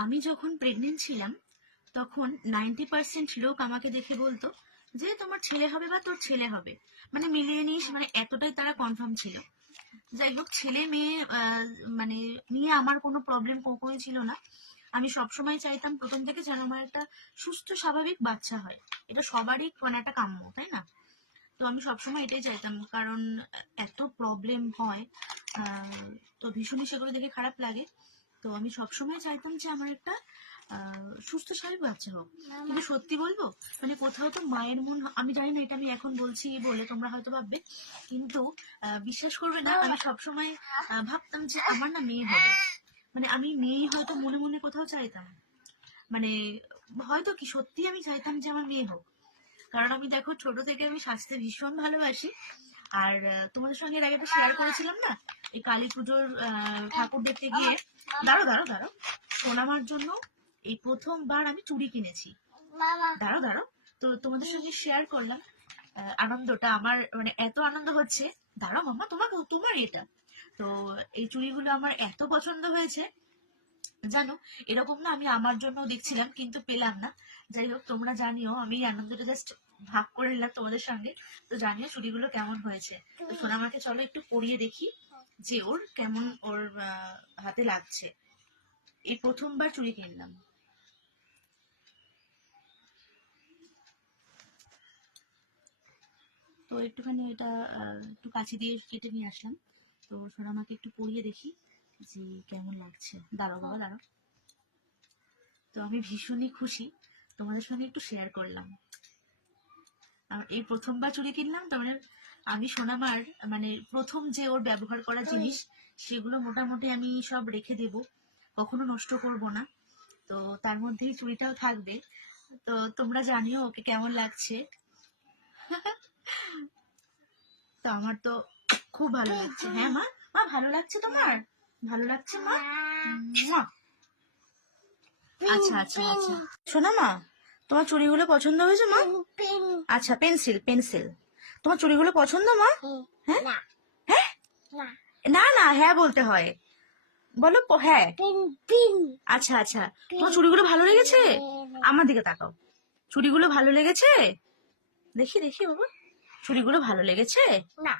আমি যখন প্রেগনেন্ট ছিলাম তখন 90% লোক আমাকে দেখে বলতো যে তোমার ছেলে হবে বা তোর ছেলে হবে, মানে মিলিয়ে নিস, মানে এতটাই তারা কনফার্ম ছিল। যাই হোক, ছেলে মেয়ে মানে নিয়ে আমার কোনো প্রবলেম কখনোই ছিল না। আমি সবসময় চাইতাম প্রথম থেকে যেন আমার একটা সুস্থ স্বাভাবিক বাচ্চা হয়। এটা সবারই মানে একটা কাম্য, তাই না? তো আমি সবসময় এটাই চাইতাম, কারণ এত প্রবলেম হয়, তো ভীষণই সেগুলো দেখে খারাপ লাগে। তো আমি সবসময় চাইতাম যে আমার একটা সুস্থ স্বাভাবিক বাচ্চা হোক। কিন্তু সত্যি বলবো, মানে কোথাও তো মায়ের মন, আমি জানি না এটা আমি এখন বলছি বলে তোমরা হয়তো ভাববে, কিন্তু বিশ্বাস করবে না, আমি সবসময় ভাবতাম যে আমার না মেয়ে হবে। মানে আমি মেয়ে হয়তো মনে মনে কোথাও চাইতাম, মানে হয়তো কি সত্যি আমি চাইতাম যে আমার মেয়ে হোক। কারণ আমি দেখো, ছোট থেকে আমি সাজতে ভীষণ ভালোবাসি। আর তোমাদের সঙ্গে এর আগে তো শেয়ার করেছিলাম না, এই কালী পুজোর ঠাকুর দেখতে গিয়ে, দাঁড়ো দাঁড়ো দাঁড়ো, সোনামার জন্য এই প্রথমবার আমি চুড়ি কিনেছি। দাঁড়ো দাঁড়ো, তো তোমাদের সঙ্গে শেয়ার করলাম আনন্দটা আমার, মানে এত আনন্দ হচ্ছে। দাঁড়াও মাম্মা, তোমার এটা, তো এই চুড়িগুলো আমার এত পছন্দ হয়েছে জানো। এরকম না, আমি আমার জন্য দেখছিলাম কিন্তু পেলাম না। যাই হোক, তোমরা জানিও, আমি এই আনন্দটা জাস্ট ভাগ করে নিলাম তোমাদের সঙ্গে। তো জানিও চুড়িগুলো কেমন হয়েছে। তো সোনামাকে চলো একটু পরিয়ে দেখি যে ওর কেমন, ওর হাতে লাগছে। এই প্রথমবার চুড়ি কিনলাম। তো একটুখানি এটা একটু কাছে দিয়ে কেটে নিয়ে আসলাম। তো সোনামাকে একটু পরিয়ে দেখি যে কেমন লাগছে। দাঁড়াও বাবা, দাঁড়াও। তো আমি ভীষণই খুশি, তোমাদের সঙ্গে একটু শেয়ার করলাম। এই প্রথমবার চুড়ি কিনলাম, তো মানে আমি সোনামার মানে প্রথম যে ওর ব্যবহার করা জিনিস, সেগুলো মোটামুটি আমি সব রেখে দেব, কখনো নষ্ট করব না। তো তার মধ্যেই চুড়িটাও থাকবে। তো তোমরা জানিও ওকে কেমন লাগছে। তো আমার তো খুব ভালো লাগছে। হ্যাঁ মা, মা ভালো লাগছে তোমার? ভালো লাগছে মা? মুয়া। আচ্ছা আচ্ছা আচ্ছা, শোনা মা, তোমার চুড়িগুলো পছন্দ হয়েছে মা? আচ্ছা, পেন্সিল পেন্সিল, তোমার চুড়িগুলো পছন্দ মা? হ্যাঁ হ্যাঁ, না না, হ্যাঁ বলতে হয়, বলো হ্যাঁ। আচ্ছা আচ্ছা, তোমার চুড়িগুলো ভালো লেগেছে? আমার দিকে তাকাও, চুড়িগুলো ভালো লেগেছে? দেখি দেখি বাবা, চুড়িগুলো ভালো লেগেছে? না